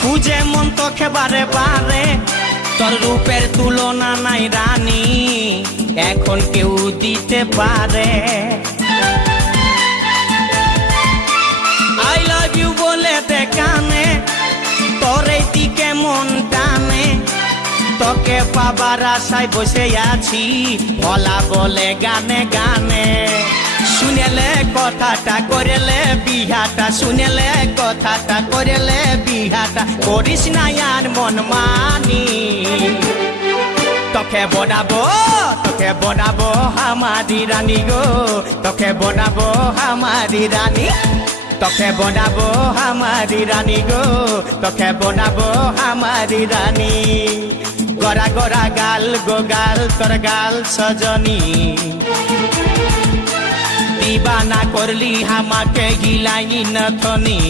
খুঁজে মন তোকে বারে বারে, তোর রূপের তুলনা নাই রানী, এখন কেউ দিতে পারে। আই লাভ ইউ বলে দে কানে, তোর এই দিকে মন টানে, তোকে পাবার আশায় বসে আছি, ভোলা বলে গানে গানে। শুনেলে কথাটা করেলে বিহাটা, শুনেলে কথাটা করেলে বিহাটা, করিস না আর মন মানি। তোকে বনাবো আমারি রানী গো, তোকে বনাবো আমারি রানী, তোকে বনাবো আমারি রানী গো, তোকে বনাবো আমারি রানী। গড়া গড়া গাল গো গাল, তোর গাল সজনী, দিবানা করলি আমাকে হিলাই নথনি।